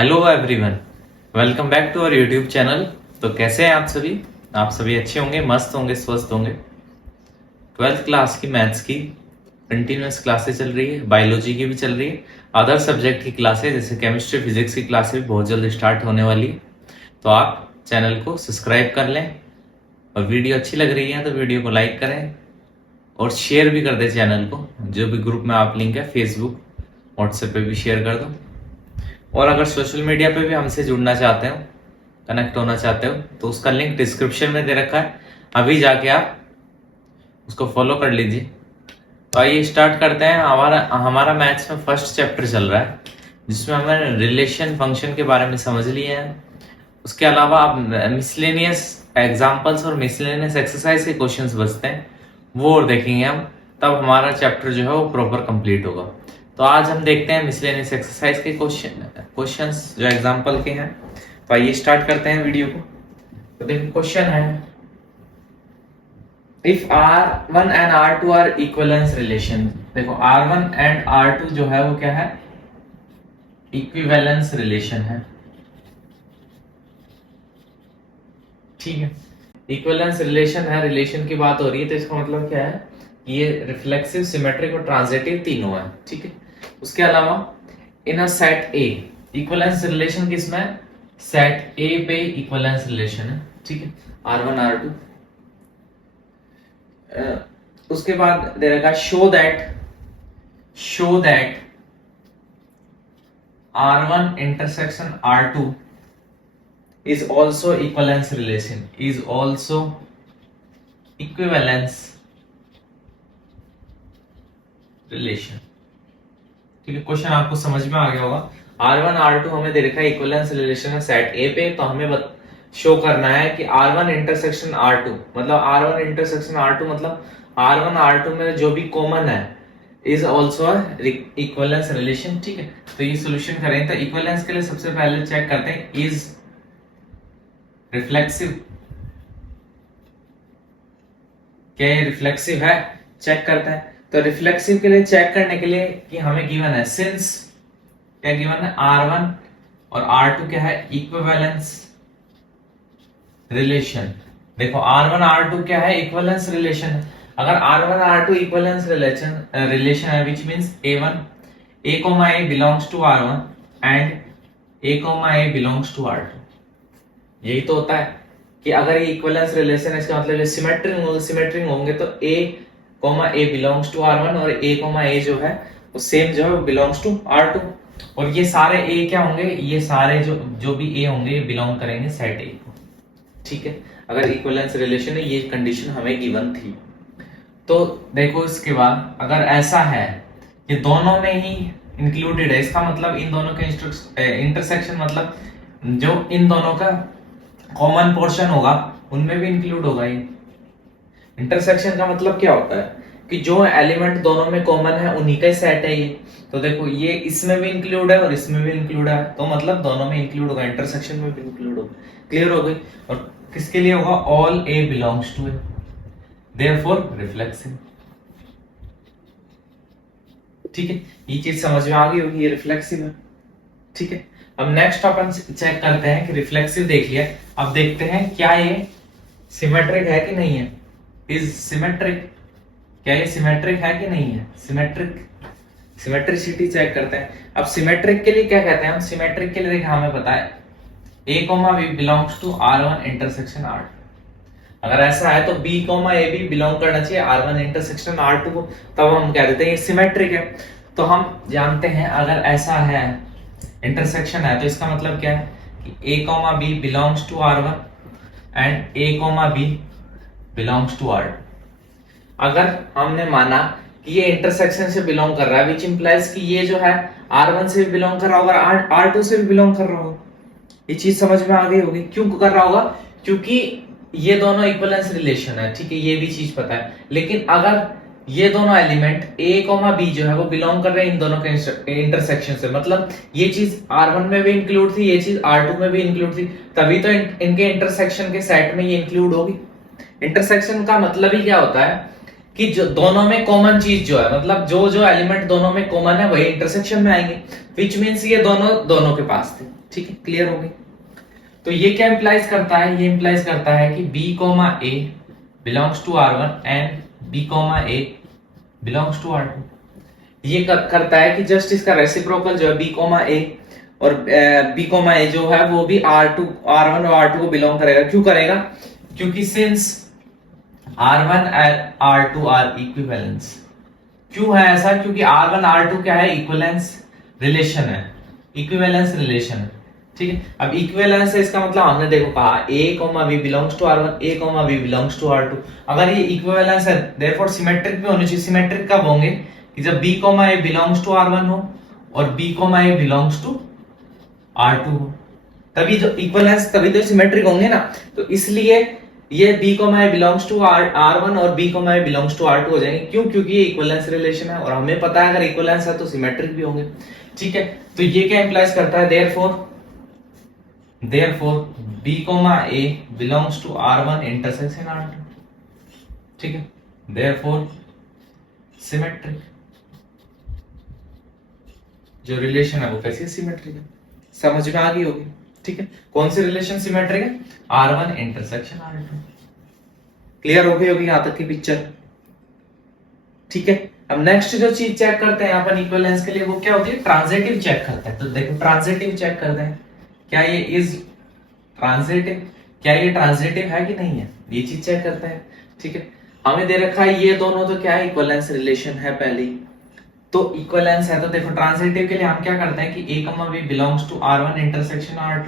Hello everyone, welcome back to our YouTube channel. तो कैसे हैं आप सभी अच्छे होंगे, मस्त होंगे, स्वस्थ होंगे। 12th क्लास की मैथ्स की कंटिन्यूस क्लासेस चल रही है, बायोलॉजी की भी चल रही है, अदर सब्जेक्ट की क्लासेस जैसे केमिस्ट्री फिजिक्स की क्लासेस भी बहुत जल्द स्टार्ट होने वाली है। तो आप चैनल को सब्सक्राइब कर लें और वीडियो अच्छी लग रही है तो वीडियो को लाइक करें और शेयर भी कर दें चैनल को। जो भी ग्रुप में आप लिंक है फेसबुक व्हाट्सएप पे भी शेयर कर दो। और अगर सोशल मीडिया पे भी हमसे जुड़ना चाहते हो, कनेक्ट होना चाहते हो, तो उसका लिंक डिस्क्रिप्शन में दे रखा है, अभी जाके आप उसको फॉलो कर लीजिए। तो आइए स्टार्ट करते हैं। हमारा मैथ्स में फर्स्ट चैप्टर चल रहा है जिसमें हमने रिलेशन फंक्शन के बारे में समझ लिए हैं। उसके अलावा आप मिसलेनियस एग्जाम्पल्स और मिसलेनियस एक्सरसाइज के क्वेश्चंस बचते हैं, वो और देखेंगे हम, तब हमारा चैप्टर जो है वो प्रॉपर कंप्लीट होगा। तो आज हम देखते हैं मिसलेनियस एक्सरसाइज के क्वेश्चंस जो एग्जांपल के हैं। तो आइए स्टार्ट करते हैं वीडियो को। तो देखो क्वेश्चन है, if R1 and R2 are equivalence relation. देखो R1 एंड R2 जो है वो क्या है, इक्विवेलेंस रिलेशन है। ठीक है, इक्विवेलेंस रिलेशन है, रिलेशन की बात हो रही है, तो इसका मतलब क्या है कि ये रिफ्लेक्सिव, सिमेट्रिक और ट्रांजिटिव तीनों है। ठीक है, उसके अलावा in a set A, equivalence relation किसमें, सेट ए पे इक्विवेलेंस रिलेशन है। ठीक है, R1 R2। उसके बाद दे रखा show that R1 intersection R2 is also equivalence relation, is also equivalence relation। ठीक है, क्वेश्चन आपको समझ में आ गया होगा। R1 R2 हमें दे रखा है इक्विवेलेंस रिलेशन है सेट ए पे, तो हमें शो करना है कि R1 इंटरसेक्शन R2 मतलब R1 इंटरसेक्शन R2 मतलब R1 R2 में जो भी कॉमन है इज ऑल्सो इक्विवेलेंस रिलेशन। ठीक है, तो ये सोल्यूशन करें। तो इक्विवेलेंस के लिए सबसे पहले चेक करते हैं इज रिफ्लेक्सिव, क्या ये रिफ्लेक्सिव है, चेक करते हैं। तो रिफ्लेक्सिव के लिए चेक करने के लिए कि हमें गिवन है, सिंस क्या गिवन है, R1 और R2 क्या है, इक्विवेलेंस रिलेशन। देखो R1 R2 क्या है, इक्विवेलेंस रिलेशन है। अगर R1 R2 इक्विवेलेंस रिलेशन है which means A belongs to R1 and A belongs to R2। यही तो होता है कि अगर ये इक्विवेलेंस रिलेशन है, इसका मतलब ये सिमेट्रिक होंगे तो A बिलोंग्स टू R1 और A जो है वो सेम जो है वो बिलोंग्स टू R2। और ये सारे A क्या होंगे, ये सारे जो भी A होंगे ये बिलोंग करेंगे सेट A को। ठीक है, अगर इक्विवेलेंस रिलेशन है, ये कंडीशन हमें गिवन थी। तो देखो इसके बाद अगर ऐसा है कि दोनों में ही इंक्लूडेड है, इसका मतलब इन दोनों के इंटरसेक्शन मतलब जो इन दोनों का कॉमन पोर्शन होगा उनमें भी इंक्लूड होगा। ये इंटरसेक्शन का मतलब क्या होता है कि जो एलिमेंट दोनों में कॉमन है उन्हीं का सेट है ये। तो देखो ये इसमें भी इंक्लूड है और इसमें भी इंक्लूड है, तो मतलब दोनों में इंक्लूड होगा, इंटरसेक्शन में भी इंक्लूड होगा। क्लियर हो गई। और किसके लिए होगा, all a belongs to a, therefore reflexive. ठीक है, ये चीज समझ में आ गई होगी, ये रिफ्लेक्सिव है। ठीक है, अब नेक्स्ट अपन चेक करते हैं कि रिफ्लेक्सिव देख लिया, अब देखते हैं क्या ये सिमेट्रिक है कि नहीं है, इज सिमेट्रिक, क्या ये सिमेट्रिक है कि नहीं है, सिमेट्रिसिटी चेक करते हैं। अब सिमेट्रिक के लिए क्या कहते हैं हम, सिमेट्रिक के लिए देखिए हमें पता है A, B belongs to R1 intersection R2। अगर ऐसा है तो B, A भी बिलोंग करना चाहिए R1 इंटरसेक्शन R2 को, तब हम कह देते हैं ये सिमेट्रिक है। तो हम जानते हैं अगर ऐसा है, इंटरसेक्शन है, तो इसका मतलब क्या है कि A, B belongs to R1 and A, B belongs to R2। अगर हमने माना कि ये इंटरसेक्शन से बिलोंग कर रहा है व्हिच इंप्लाइज कि ये जो है R1 से भी बिलोंग कर रहा होगा, R2 से भी बिलोंग कर रहा होगा। ये चीज समझ में आ गई होगी, क्यों कर रहा होगा, क्योंकि ये दोनों इक्विवेलेंस रिलेशन है। ठीक है, ये भी चीज पता है। लेकिन अगर ये दोनों एलिमेंट A, B जो है वो बिलोंग कर रहे हैं इन दोनों के इंटरसेक्शन से, मतलब ये चीज R1 में भी इंक्लूड थी, ये चीज R2 में भी इंक्लूड थी, तभी तो इनके इंटरसेक्शन के सेट में ये इंक्लूड होगी। इंटरसेक्शन का मतलब ही क्या होता है कि जो दोनों में कॉमन चीज जो है, मतलब जो एलिमेंट दोनों में कॉमन है वही इंटरसेक्शन में आएंगे, व्हिच मींस ये दोनों के पास थे। ठीक है, क्लियर हो गई। तो ये क्या इंप्लाइज करता है, ये इंप्लाइज करता है कि b comma a belongs to r1 and b comma a belongs to r2। ये करता है कि जस्ट इसका रेसिप्रोकल जो है b कॉमा a और b कॉमा a जो है वो भी r1 और r2 को बिलोंग करेगा। क्यों करेगा, क्योंकि since r1 and r2 are equivalence. क्यों है ऐसा, क्योंकि r1 r2 क्या है, इक्विवेलेंस रिलेशन है, इक्विवेलेंस रिलेशन है। ठीक है, अब इक्विवेलेंस है इसका मतलब हमने देखो कहा a comma b belongs to r1, a comma b belongs to r2। अगर ये इक्विवेलेंस है देयरफॉर सिमेट्रिक भी होने चाहिए। सिमेट्रिक कब होंगे, कि जब b comma a belongs to r1 हो और b comma a belongs to r2 हो, तभी जो इक्विवेलेंस, तभी तो सिमेट्रिक होंगे ना। तो इसलिए ये b comma a belongs to r1 और b comma a belongs to r2 हो जाएंगे। क्यों, क्योंकि ये इक्विवेलेंस रिलेशन है और हमें पता है अगर इक्विवेलेंस है तो सिमेट्रिक भी होंगे। ठीक है, तो ये क्या इंप्लाइज करता है, therefore b comma a belongs to r1 intersection r2। ठीक है, therefore symmetric, जो रिलेशन है वो कैसी सिमेट्रिक है, समझ में आ गई होगी। ठीक है, कौन सी रिलेशन सिमेट्रिक है, r1 इंटरसेक्शन r2। क्लियर हो गई होगी यहां तक की पिक्चर। ठीक है, अब नेक्स्ट जो चीज चेक करते हैं अपन इक्विवेलेंस के लिए वो क्या होती है, ट्रांजिटिव चेक करते हैं। तो देखो ट्रांजिटिव चेक करते हैं, क्या ये इज ट्रांजिटिव, क्या ये ट्रांजिटिव है कि नहीं है, ये चीज चेक करते हैं। ठीक है, हमें दे रखा है ये दोनों तो क्या है, इक्विवेलेंस रिलेशन है पहले, तो इक्विवेलेंस है। तो देखो ट्रांजिटिव के लिए हम क्या करते हैं कि a comma b belongs to r1 intersection r2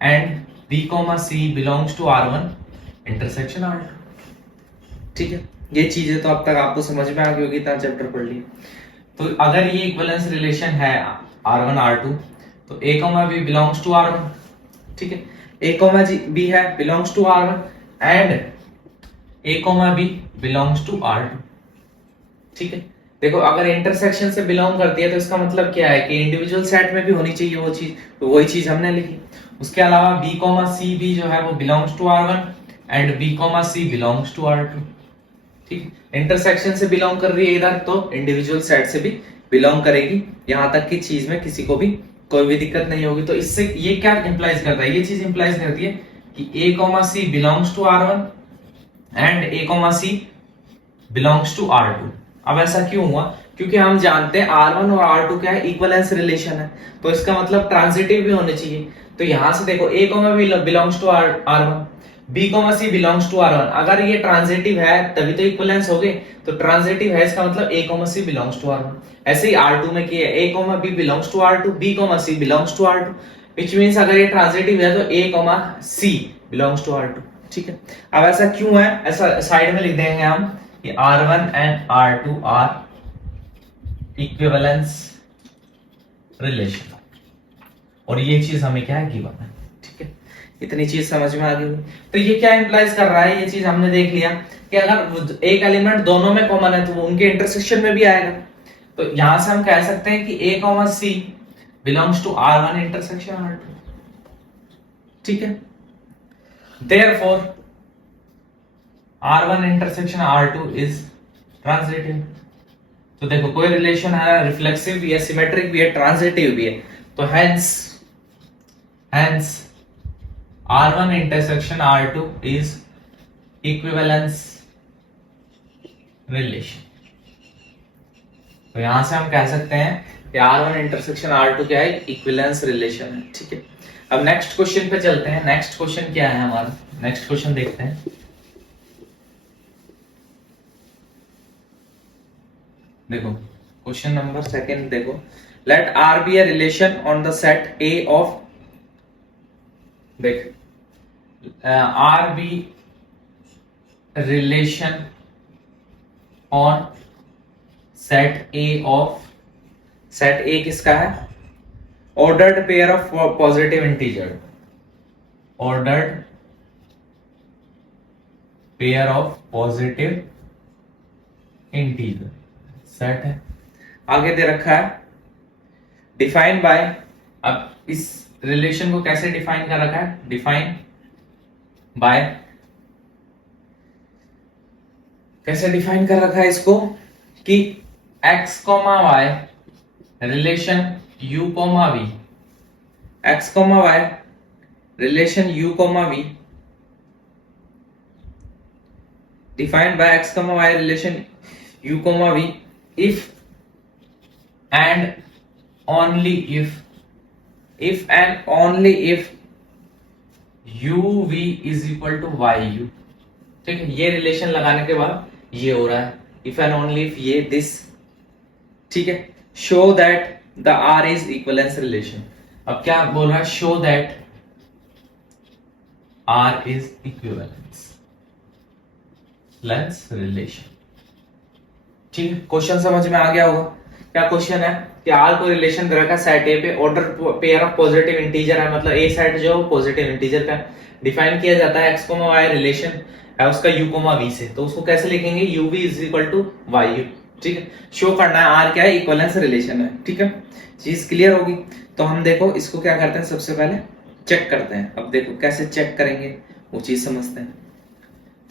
and b comma c belongs to r1 intersection r2। ठीक है, ये चीजें तो अब तक आपको समझ में आ गई होगी, इतना चैप्टर पढ़ लिया। तो अगर ये इक्विवेलेंस रिलेशन है r1 r2 तो a comma b belongs to r1। ठीक है, a कॉमा b है belongs to r1 and a comma b belongs to r2। ठीक है, देखो अगर इंटरसेक्शन से बिलोंग करती है तो इसका मतलब क्या है कि इंडिविजुअल सेट में भी होनी चाहिए वो चीज, तो वही चीज हमने लिखी। उसके अलावा b कॉमा c भी जो है वो belongs to r1 and b comma c belongs to r2। ठीक है, इंटरसेक्शन से बिलोंग कर रही है इधर तो इंडिविजुअल सेट से भी बिलोंग करेगी, यहां तक की चीज में किसी को भी कोई भी दिक्कत नहीं होगी। तो इससे ये क्या इंप्लाइज करता है, ये चीज इंप्लाइज करती है कि a comma c belongs to r1 and a comma c belongs to r2। अब ऐसा क्यों हुआ, क्योंकि हम जानते हैं r1 और r2 क्या है, इक्विवेलेंस रिलेशन है, तो इसका मतलब ट्रांजिटिव भी होने चाहिए। तो यहां से देखो a comma b belongs to r1, b comma c belongs to r1, अगर ये ट्रांजिटिव है तभी तो इक्विवेलेंस हो गए। तो ट्रांजिटिव है इसका मतलब a comma c belongs to r1। ऐसे ही r2 में किया a comma b belongs to r2, b comma c belongs to r2, which means अगर ये ट्रांजिटिव है तो a comma c belongs to r2। ठीक है, अब ऐसा क्यों है, ऐसा साइड में लिख देंगे हम कि r1 and r2 are equivalence relation, और ये चीज हमें क्या है, गिवन है। ठीक है, इतनी चीज समझ में आ गई। तो ये क्या इंप्लाइज कर रहा है, ये चीज हमने देख लिया कि अगर एक एलिमेंट दोनों में कॉमन है तो वो उनके इंटरसेक्शन में भी आएगा। तो यहां से हम कह सकते हैं कि a comma c belongs to r1 intersection r2। ठीक है, therefore r1 intersection r2 is transitive. तो देखो कोई रिलेशन है, रिफ्लेक्सिव भी है, सिमेट्रिक भी है, ट्रांजिटिव भी है, तो hence r1 intersection r2 is equivalence relation. तो यहां से हम कह सकते हैं कि r1 इंटरसेक्शन r2 क्या है, इक्विवेलेंस रिलेशन है। ठीक है, अब नेक्स्ट क्वेश्चन पे चलते हैं। नेक्स्ट क्वेश्चन क्या है हमारा, नेक्स्ट क्वेश्चन देखते हैं। देखो क्वेश्चन नंबर सेकंड देखो, let r be a relation on the set a of, देख r be relation on set a of, set a किसका है, ordered pair of positive integer, ordered pair of positive integer set है। आगे दे रखा है define by, अब इस relation को कैसे डिफाइन कर रखा है, डिफाइन बाय, कैसे डिफाइन कर रखा है इसको कि x, y relation u, v, x, y relation u, v defined by x, y relation u, v if and only if and only if u v is equal to yu। ठीक है, ये relation लगाने के बाद ये हो रहा है इफ एंड ओनली इफ ये दिस। ठीक है, show that the R is equivalence relation. अब क्या बोल रहा है, show that R is equivalence relation. ठीक है, क्वेश्चन समझ में आ गया होगा। क्या क्वेश्चन है कि आर को रिलेशन दे रखा है सेट ए पे, order pair of positive integer है, मतलब ए सेट जो पॉजिटिव इंटीजर का डिफाइन किया जाता है x, y रिलेशन है उसका u, v से, तो उसको कैसे लिखेंगे, u v is equal to yu। ठीक है, शो करना है आर क्या है, इक्विवेलेंस रिलेशन है। ठीक है, चीज क्लियर होगी। तो हम देखो इसको क्या करते हैं, सबसे पहले चेक करते हैं। अब देखो कैसे चेक करेंगे वो चीज समझते हैं।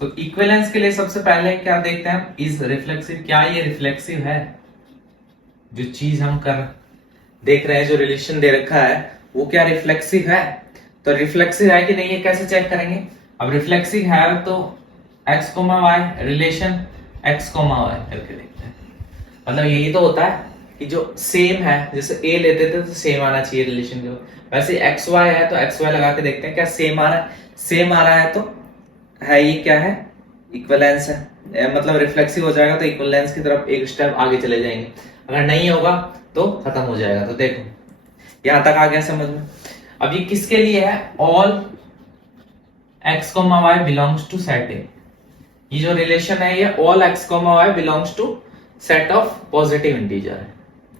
तो इक्विवेलेंस के लिए सबसे पहले क्या देखते हैं, इज रिफ्लेक्सिव, क्या ये रिफ्लेक्सिव है, जो चीज हम देख रहे हैं, जो रिलेशन दे रखा है वो क्या रिफ्लेक्सिव है। तो रिफ्लेक्सिव है कि नहीं ये कैसे चेक करेंगे। अब रिफ्लेक्सिव है तो x, y relation x, y करके देखते हैं। मतलब यही तो होता है कि जो सेम है, जैसे a लेते थे तो सेम आना चाहिए रिलेशन के, वैसे x, y है तो x, y लगा के देखते हैं क्या सेम आ रहा है। सेम आ रहा है तो है ये क्या है, इक्विवेलेंस है, मतलब रिफ्लेक्सिव हो जाएगा तो इक्विवेलेंस की तरफ एक स्टेप आगे चले जाएंगे। अगर नहीं होगा तो खत्म हो जाएगा। तो देखो यहां तक आ गया समझ में। अब ये किसके लिए है, all x, y belongs to set a. ये जो रिलेशन है ये all x, y belongs to set of positive integer है।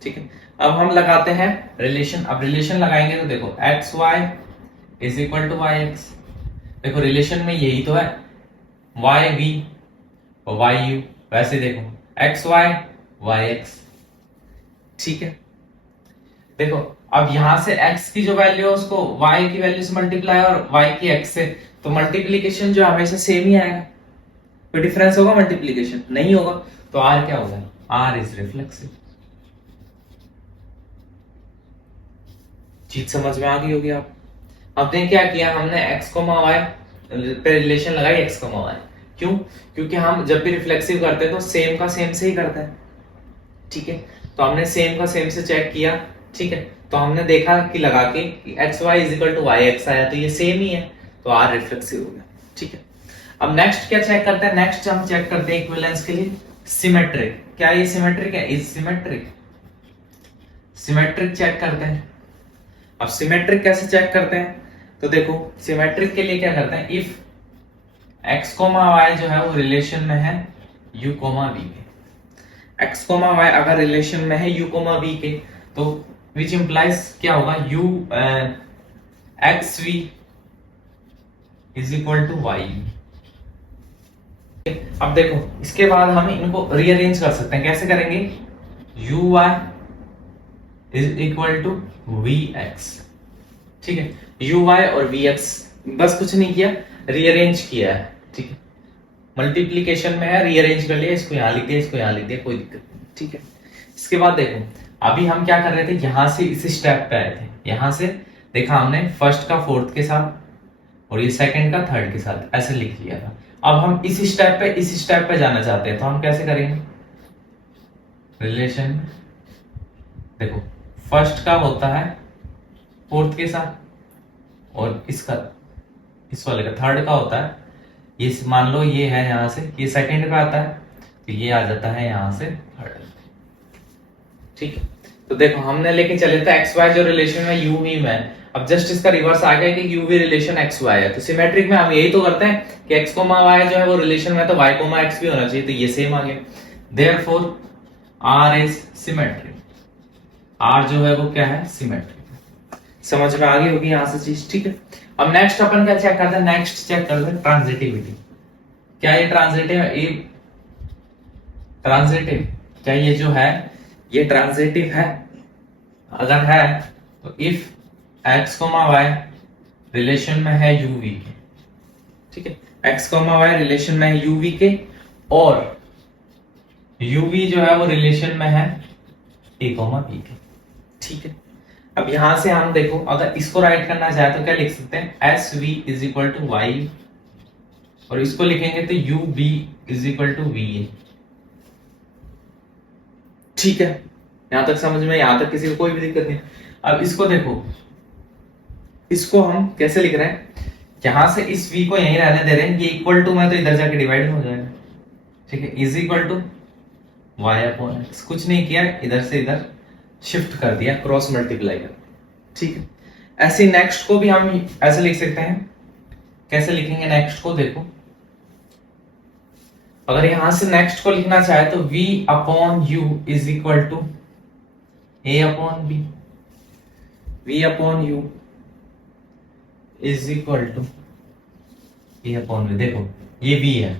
ठीक है, अब हम लगाते हैं रिलेशन। अब रिलेशन लगाएंगे तो देखो x, y is equal to y x। देखो रिलेशन में यही तो है, y v और y u। वैसे देखो x, y x। ठीक है, देखो अब यहां से x की जो वैल्यू है उसको y की वैल्यू से मल्टीप्लाई और y की x से, तो मल्टीप्लीकेशन जो हमेशा सेम ही आएगा। कोई डिफरेंस होगा मल्टीप्लीकेशन, नहीं होगा। तो r क्या होगा, r इज रिफ्लेक्सिव। चीज समझ में आ गई होगी आप। हमने क्या किया, हमने x, y पे रिलेशन लगाई x, y। क्यों, क्योंकि हम जब भी रिफ्लेक्सिव करते हैं तो सेम का सेम से ही करते हैं। ठीक है, तो हमने सेम का सेम से चेक किया। ठीक है, तो हमने देखा कि लगा के x y is equal to y x आया, तो ये सेम ही है, तो आर रिफ्लेक्सिव हो गया। ठीक है, अब नेक्स्ट क्या चेक करते हैं, नेक्स्ट हम चेक करते हैं इक्विवेलेंस के लिए सिमेट्रिक। क्या ये सिमेट्रिक है, इज सिमेट्रिक। सिमेट्रिक चेक करते हैं। अब सिमेट्रिक कैसे चेक करते हैं, तो देखो सिमेट्रिक के लिए क्या करते हैं, इफ x, y जो है वो रिलेशन में है u, v के। x, y अगर रिलेशन में है u, v के, तो विच इंप्लाइज क्या होगा, u xv is equal to y। अब देखो इसके बाद हम इनको रीअरेंज कर सकते हैं। कैसे करेंगे, uy is equal to vx। ठीक है, uy और vx, बस कुछ नहीं किया, रीअरेंज किया है। ठीक है, मल्टीप्लीकेशन में है, रीअरेंज कर लिया, इसको यहां लिख दिया, इसको यहां लिख दिया, कोई दिक्कत नहीं। ठीक है, इसके बाद देखो अभी हम क्या कर रहे थे, यहां से इस स्टेप पे आए थे। यहां से देखा हमने फर्स्ट का फोर्थ के साथ और ये सेकंड का थर्ड के साथ ऐसे लिख लिया था। अब हम इस स्टेप पे जाना चाहते हैं, तो हम कैसे करेंगे, रिलेशन देखो फर्स्ट का होता है फोर्थ के साथ और इसका इस वाले का थर्ड का होता है, ये मान लो ये है यहां से, ये सेकंड का आता है, तो ये आ जाता है यहां से थर्ड। ठीक है, तो देखो हमने लेके चले थे एक्स वाई जो रिलेशन में यू वी में, अब जस्ट इसका रिवर्स आ गया कि u v relation x y है। तो सिमेट्रिक में हम यही तो करते हैं कि एक्स कोमा वाई जो है वो रिलेशन में, तो वाई कोमा एक्स भी होना चाहिए, तो ये सेम आ गया। Therefore R is symmetric. R जो है वो क्या है, सिमेट्रिक। समझ में आ गई होगी यहां से चीज। ठीक है, अब नेक्स्ट अपन क्या चेक करते हैं, नेक्स्ट चेक करते हैं ट्रांजिटिविटी। क्या ये ट्रांजिटिव है, ये ट्रांजिटिव, क्या ये जो है ये ट्रांजिटिव है। अगर है तो if x comma y relation में है यू वी के, ठीक है, एक्स कोमा वाई रिलेशन में है यू वी के और यू वी जो है वो रिलेशन में है ए कोमा बी के। ठीक है, अब यहां से हम देखो, अगर इसको राइट करना चाहे तो क्या लिख सकते हैं, s v is equal to y, और इसको लिखेंगे तो u b is equal to v a. ठीक है, यहां तक समझ में, यहां तक किसी को कोई भी दिक्कत नहीं। अब इसको देखो, इसको हम कैसे लिख रहे हैं, यहां से इस v को यहीं रहने दे रहे हैं, ये इक्वल टू में तो इधर जाके डिवाइड हो जाएगा। ठीक है, is equal to y upon x, कुछ नहीं किया, इधर से इधर शिफ्ट कर दिया, क्रॉस मल्टीप्लाई कर। ठीक है, ऐसे नेक्स्ट को भी हम ऐसे लिख सकते हैं। कैसे लिखेंगे नेक्स्ट को, देखो अगर यहां से नेक्स्ट को लिखना चाहे तो v upon u is equal to a upon b, v upon u is equal to a upon b। देखो ये v है,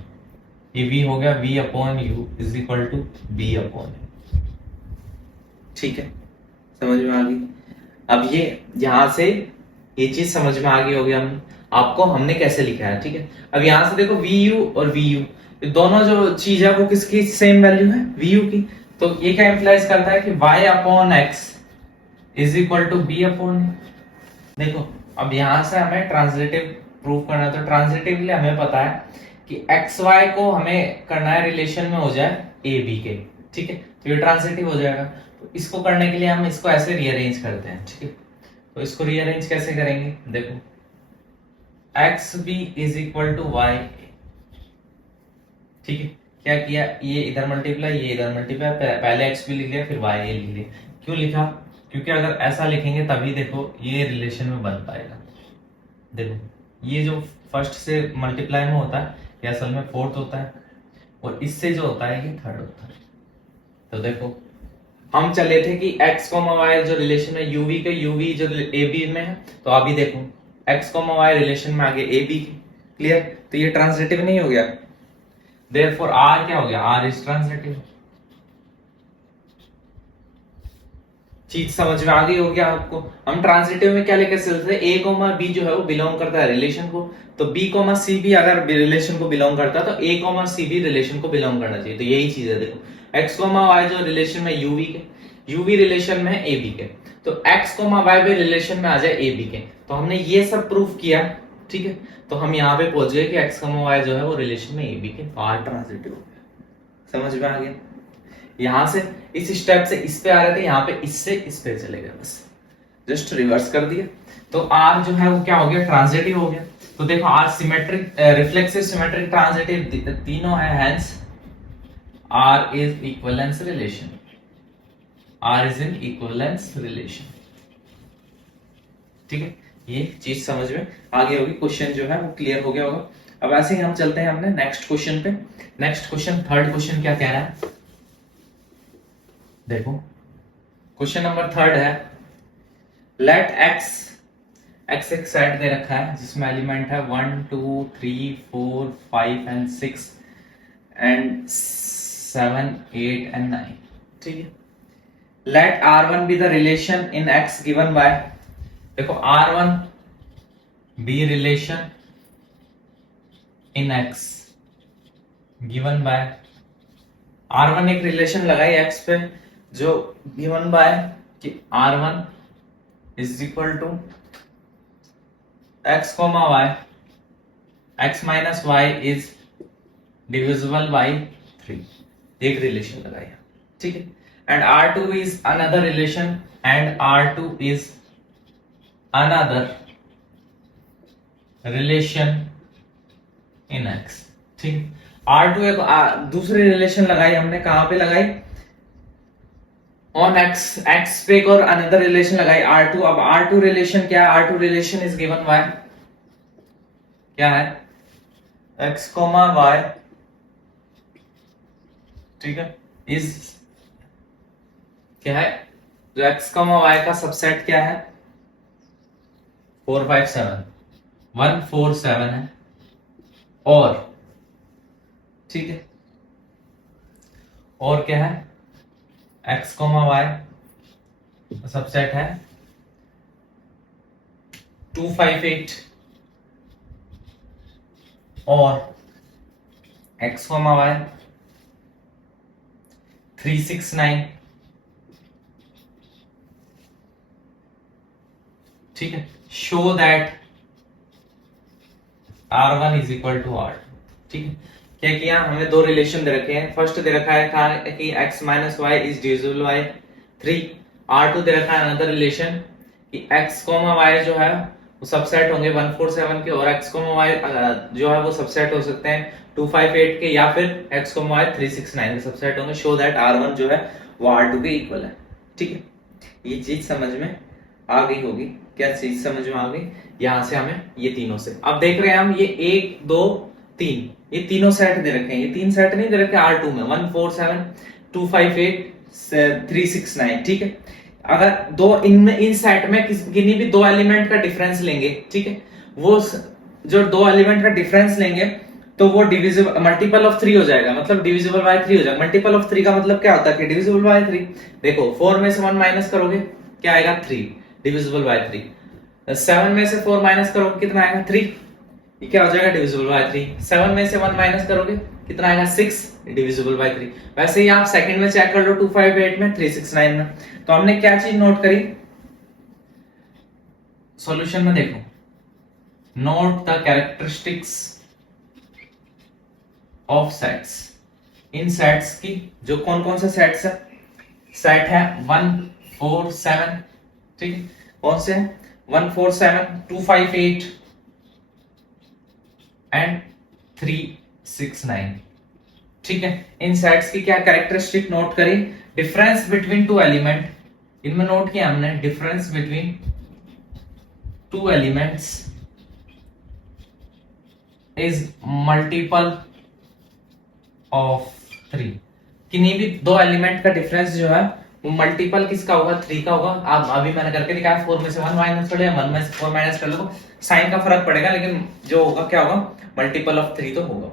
ये v हो गया, v upon u is equal to b upon. ठीक है, समझ में आ गई। अब ये यहां से ये चीज समझ में आ गई होगी हम आपको, हमने कैसे लिखा है। ठीक है, अब यहां से देखो वी यू और वी यू दोनों जो चीज है वो किसकी सेम वैल्यू है, वी यू की। तो ये क्या इंप्लाइज करता है कि y upon x is equal to b upon. देखो अब यहां से हमें ट्रांसलेटिव प्रूव करना है, तो ट्रांसलेटिवली हमें पता है कि एक्स वाई को हमें करना है रिलेशन में हो जाए ए बी के। ठीक है, तो ये ट्रांसलेटिव हो जाएगा। तो इसको करने के लिए हम इसको ऐसे रीअरेंज करते हैं। ठीक है, तो इसको रीअरेंज कैसे करेंगे, देखो x b is equal to y. ठीक है, क्या किया, ये इधर मल्टीप्लाई, ये इधर मल्टीप्लाई, पहले एक्स बी लिख लिया, फिर वाई ए लिख लिया। क्यों लिखा, क्योंकि अगर ऐसा लिखेंगे तभी देखो ये रिलेशन में बन पाएगा। देखो ये जो फर्स्ट से मल्टीप्लाई में होता है ये असल में फोर्थ होता है, और इससे जो होता है ये थर्ड होता है। तो देखो हम चले थे कि x y जो रिलेशन है uv के, uv जो ab में है, तो अभी देखो x y रिलेशन में आ गया ab की। क्लियर, तो ये ट्रांसलेटिव नहीं हो गया, देयरफॉर r क्या हो गया, r इज ट्रांसलेटिव। चीज समझ में आ गई होगी आपको। हम ट्रांसलेटिव में क्या लेकर चलते हैं, a कोमा b जो है वो बिलोंग करता है रिलेशन को, तो b कोमा c भी अगर रिलेशन को बिलोंग करता है तो a कोमा c भी रिलेशन को बिलोंग करना चाहिए। तो यही चीज है, देखो x कोमा y जो रिलेशन में uv के, uv रिलेशन में है ab के, तो x कोमा y भी रिलेशन में आ जाए ab के। तो हमने ये सब प्रूफ किया। ठीक है, तो हम यहाँ पे पहुंच गए कि x कोमा y जो है वो रिलेशन में ab के, r ट्रांसलेटिव हो गया। समझ में आ गया। यहां से इस स्टेप से इस पे आ रहे थे, यहाँ पे इससे इस पे चले गए, बस जस्ट रिवर्स कर दिया। तो R जो है वो क्या हो गया, ट्रांजिटिव हो गया। तो देखो R symmetric, reflexive, symmetric, transitive तीनों है, hence R is equivalence relation, R is in equivalence relation. ठीक है, ये चीज समझ में आ गई होगी, क्वेश्चन जो है वो क्लियर हो गया होगा। अब ऐसे ही हम चलते हैं हमने नेक्स्ट क्वेश्चन पे। नेक्स्ट क्वेश्चन, थर्ड क्वेश्चन क्या कह रहा है, देखो क्वेश्चन नंबर थर्ड है, लेट x, x एक सेट दे रखा है जिसमें एलिमेंट है 1 2 3 4 5 एंड 6 एंड 7 8 एंड 9। ठीक है, let r1 be the relation in x given by, देखो r1 be relation in x given by, r1 एक रिलेशन लगाई x पे जो गिवन बाय कि r1 is equal to x comma y, x minus y is divisible by 3, एक relation लगाया। ठीक है, and r2 is another relation, and r2 is another relation in x। ठीक है, r2 एक दूसरी रिलेशन लगाई हमने, कहां पे लगाई, ऑन x, x पे एक और अनदर रिलेशन लगाई r2। अब r2 रिलेशन क्या है, r2 relation is given by क्या है, x कोमा y। ठीक है, इज क्या है, जो x कोमा y का सबसेट क्या है, 4 5 7 1 4 7 है, और ठीक है, और क्या है, x कोमा y सबसेट है 2 5 8, और x कोमा y 3 6 9, ठीक है, show that R1 is equal to R2। ठीक है, क्या किया हमने, दो रिलेशन दे रखे हैं। फर्स्ट दे रखा है कि x minus y is divisible by 3। R2 दे रखा है अनदर रिलेशन कि x कोमा y जो है वो सबसेट होंगे 147 के, और x कोमा y जो है वो सबसेट हो सकते हैं 258 के, या फिर x कोमा y 369 के सबसेट होंगे। शो दैट R1 जो है वो R2 के इक्वल है। ठीक है, ये चीज समझ में आ गई होगी। क्या चीज समझ में आ गई? यहां से हमें ये तीनों से, अब देख रहे हैं हम ये 1 2 3, ये तीनों सेट दे रखे हैं। ये तीन सेट नहीं दे रखे R2 में, 147 258 369। ठीक है, अगर दो इनमें इन सेट में किसी भी दो एलिमेंट का डिफरेंस लेंगे, ठीक है, वो जो दो एलिमेंट का डिफरेंस लेंगे तो वो डिविजिबल मल्टीपल ऑफ 3 हो जाएगा, मतलब डिविजिबल बाय 3 हो जाएगा। मल्टीपल ऑफ 3 का मतलब क्या होता है कि डिविजिबल बाय 3। देखो 4 में से 1 माइनस करोगे क्या आएगा 3, डिविजिबल बाय 3। 7 में से 4 माइनस करोगे कितना आएगा 3, ये क्या हो जाएगा डिविजिबल बाय 3। 7 में से 1 माइनस करोगे कितना आएगा 6, डिविजिबल बाय 3। वैसे ही आप सेकंड में चेक कर लो 258 में 369 में। तो हमने क्या चीज नोट करी सॉल्यूशन में, देखो note the characteristics of sets. In sets की जो कौन कौन से सेट्स है, सेट है 1 4 7, ठीक है, कौन से है 1 4 7 258 एंड 369। ठीक है, इन सेट्स की क्या कैरेक्टरिस्टिक नोट करी, डिफरेंस बिटवीन टू एलिमेंट, इनमें नोट किया हमने difference between two elements is multiple of 3। किन्हीं भी दो एलिमेंट का डिफरेंस जो है वो मल्टीपल किसका होगा 3 का होगा। आप अभी मैंने करके दिखाया 4 में से 1 माइनस कर लिया, 1 में से 4 माइनस कर लो, साइन का फर्क पड़ेगा, लेकिन जो होगा क्या होगा मल्टीपल ऑफ 3 तो होगा।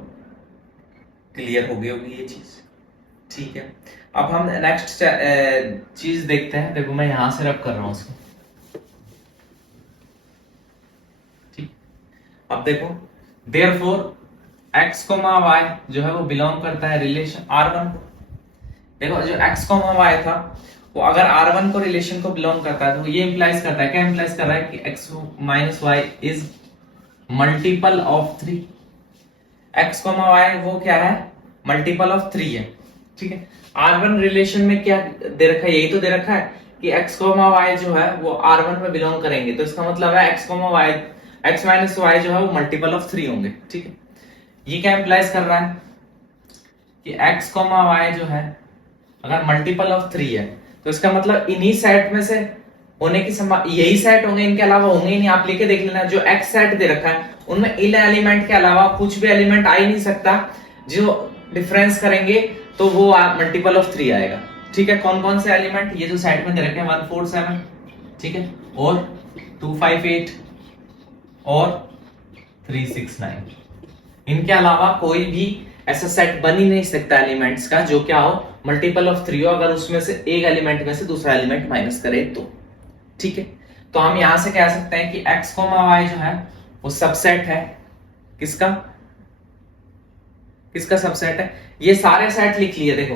क्लियर हो गई होगी ये चीज। ठीक है, अब हम नेक्स्ट चीज देखते हैं। देखो मैं यहां से रब कर रहा हूं उसको। ठीक, अब देखो देयरफॉर x, y जो है वो बिलोंग करता है रिलेशन R1 को। देखो जो x, y था वो अगर R1 को रिलेशन को बिलोंग करता है तो ये इंप्लाइज करता है, क्या इंप्लाइज कर रहा है कि x minus y is multiple of 3। x, y वो क्या है मल्टीपल ऑफ 3 है। ठीक है, R1 रिलेशन में क्या दे रखा है, यही तो दे रखा है कि x, y जो है वो R1 में बिलोंग करेंगे, तो इसका मतलब है x, y x minus y जो है वो मल्टीपल ऑफ 3 होंगे। ठीक है, ये क्या इंप्लाइज कर रहा है कि x, y जो है अगर मल्टीपल ऑफ 3 है तो इसका मतलब इन्हीं सेट में से होने की यही सेट होंगे, इनके अलावा होंगे ही नहीं। आप लेके देख लेना जो x सेट दे रखा है उनमें इन एलिमेंट के अलावा कुछ भी एलिमेंट आ ही नहीं सकता, जो डिफरेंस करेंगे तो वो मल्टीपल ऑफ 3 आएगा। ठीक है, कौन कौन से एलिमेंट, ये जो सेट में दे रखे हैं 147, ठीक है, और 258 और 369, इनके अलावा कोई भी ऐसा सेट बन ही नहीं सकता एलिमेंट्स का जो क्या हो मल्टीपल ऑफ 3 हो, अगर उसमें से एक एलिमेंट में से दूसरा एलिमेंट माइनस करे तो। ठीक है, तो हम यहां से कह सकते हैं कि x, y जो है वो सबसेट है किसका, किसका सबसेट है, ये सारे सेट लिख लिए। देखो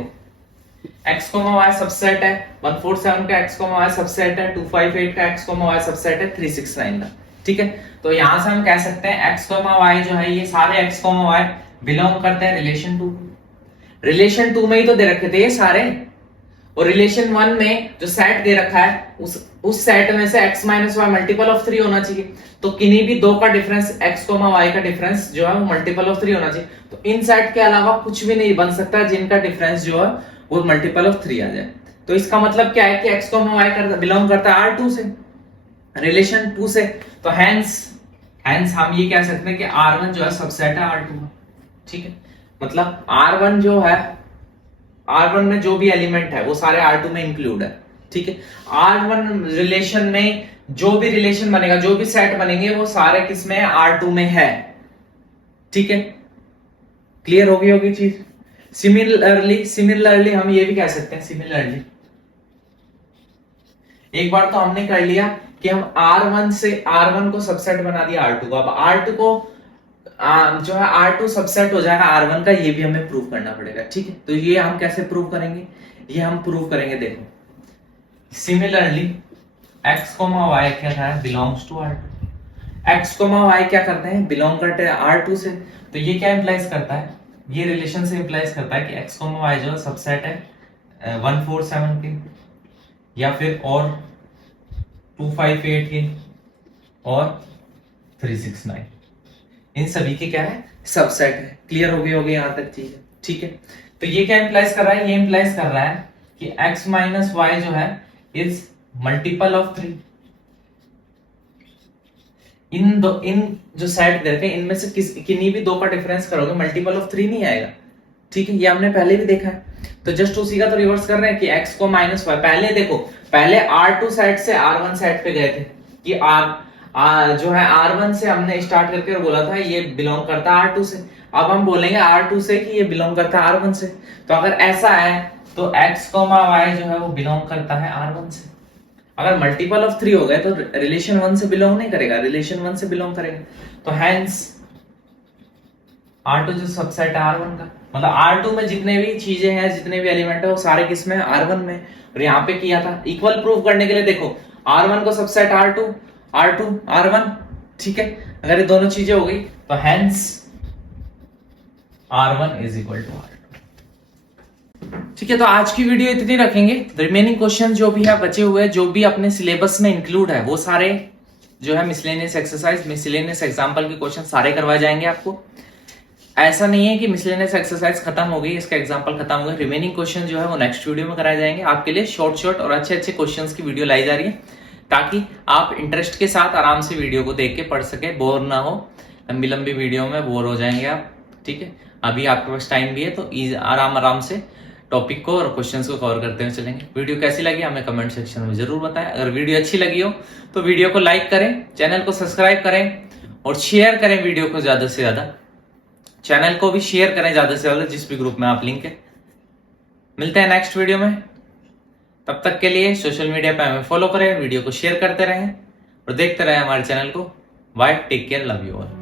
x, y सबसेट है 147 का, x, y सबसेट है 258 का, x, y सबसेट है 369 का। ठीक है, तो यहां से हम कह सकते हैं x, y जो है ये सारे x, y बिलोंग करते हैं रिलेशन 2। रिलेशन 2 में ही तो दे रखे थे ये सारे, और रिलेशन 1 में जो सेट दे रखा है उस सेट में से x minus y multiple of 3 होना चाहिए। तो किन्हीं भी दो का डिफरेंस x, y का डिफरेंस जो है वो मल्टीपल ऑफ 3 होना चाहिए। तो इन सेट के अलावा कुछ भी नहीं बन सकता जिनका डिफरेंस जो है वो मल्टीपल ऑफ 3 आ जाए। तो इसका मतलब क्या है कि x, y का बिलोंग करता है R2 से, रिलेशन 2 से। तो हैंस हम ये कह सकते हैं कि R1 जो है सबसेट है R2 का। ठीक है, मतलब R1 जो है, R1 में जो भी एलिमेंट है वो सारे R2 में इंक्लूड है। ठीक है, R1 रिलेशन में जो भी रिलेशन बनेगा, जो भी सेट बनेंगे वो सारे किसमें है R2 में है। ठीक है, क्लियर हो गई होगी चीज। सिमिलरली हम ये भी कह सकते हैं, सिमिलरली एक बार तो हमने कर लिया कि हम R1 को सबसेट बना दिया R2 को। अब R2 को जो है R2 सबसेट हो जाएगा R1 का, ये भी हमें प्रूव करना पड़ेगा। ठीक है, तो ये हम कैसे प्रूव करेंगे, ये हम प्रूव करेंगे। देखो सिमिलरली x कोमा y क्या है, belongs to R2। x comma y क्या करते हैं, बिलोंग करते हैं R2 से। तो ये क्या इंप्लाइज करता है, ये रिलेशन से इंप्लाइज करता है कि x कोमा y जो है सबसेट है 147 के, या फिर और 258 के और 369, इन सभी के क्या है, सबसेट है। क्लियर हो गई यहां तक चीज, ठीक है। तो ये क्या इंप्लाइज कर रहा है, ये इंप्लाइज कर रहा है कि x माइनस वाई जो है इज मल्टीपल ऑफ 3। इन जो सेट दे रखे इनमें से किन्हीं भी दो का डिफरेंस करोगे मल्टीपल ऑफ 3 नहीं आएगा, ठीक है। ये हमने पहले भी देखा है। तो जस्ट उसी का तो रिवर्स कर रहे हैं कि x को माइनस वाई, पहले देखो, पहले R2 सेट से R1 सेट पे गए थे कि जो है R1 से हमने स्टार्ट करके बोला था ये बिलोंग करता है R2 से। अब हम बोलेंगे R2 से कि ये बिलोंग करता है R1 से। तो अगर ऐसा है तो x y जो है वो बिलोंग करता है R1 से। अगर मल्टीपल ऑफ 3 हो गए तो रिलेशन 1 से बिलोंग नहीं करेगा, रिलेशन 1 से बिलोंग करेगा। तो हेंस R2 जो सबसेट है R1 का, मतलब R2 में जितने भी चीजें हैं, जितने भी एलिमेंट है वो सारे किसमें है, R1 में। और यहाँ पे किया था इक्वल प्रूफ करने के लिए, देखो R1 को सबसेट R2 R1, ठीक है। अगर ये दोनों चीजें हो गई तो hence R1 is equal to R2, ठीक है। तो आज की वीडियो इतनी रखेंगे। रिमेनिंग क्वेश्चन जो भी है बचे हुए, जो भी अपने सिलेबस में इंक्लूड है, वो सारे जो है मिसलेनियस एक्सरसाइज, मिसलेनियस एग्जांपल के क्वेश्चन सारे करवाए जाएंगे आपको। ऐसा नहीं है कि मिसलेनियस एक्सरसाइज खत्म हो गई, इसका एग्जांपल खत्म हो गया। रिमेनिंग क्वेश्चन जो है वो नेक्स्ट वीडियो में कराए जाएंगे। आपके लिए शॉर्ट और अच्छे क्वेश्चंस की वीडियो लाई जा रही है, ताकि आप इंटरेस्ट के साथ आराम से वीडियो को देख के पढ़ सके, बोर ना हो। लंबी वीडियो में बोर हो जाएंगे आप, ठीक है। अभी आपके पास टाइम भी है तो आराम से टॉपिक को और क्वेश्चंस को कवर करते हुए चलेंगे। वीडियो कैसी लगी हमें कमेंट सेक्शन में जरूर बताएं। अगर वीडियो अच्छी लगी हो तो वीडियो को लाइक करें, चैनल को सब्सक्राइब करें और शेयर करें वीडियो को ज्यादा से ज्यादा। चैनल को भी शेयर करें ज्यादा से ज्यादा, जिस भी ग्रुप में आप लिंक है। मिलते हैं नेक्स्ट वीडियो में, तब तक के लिए सोशल मीडिया पे हमें फॉलो करें, वीडियो को शेयर करते रहें और देखते रहें हमारे चैनल को। Bye, take care, love you all.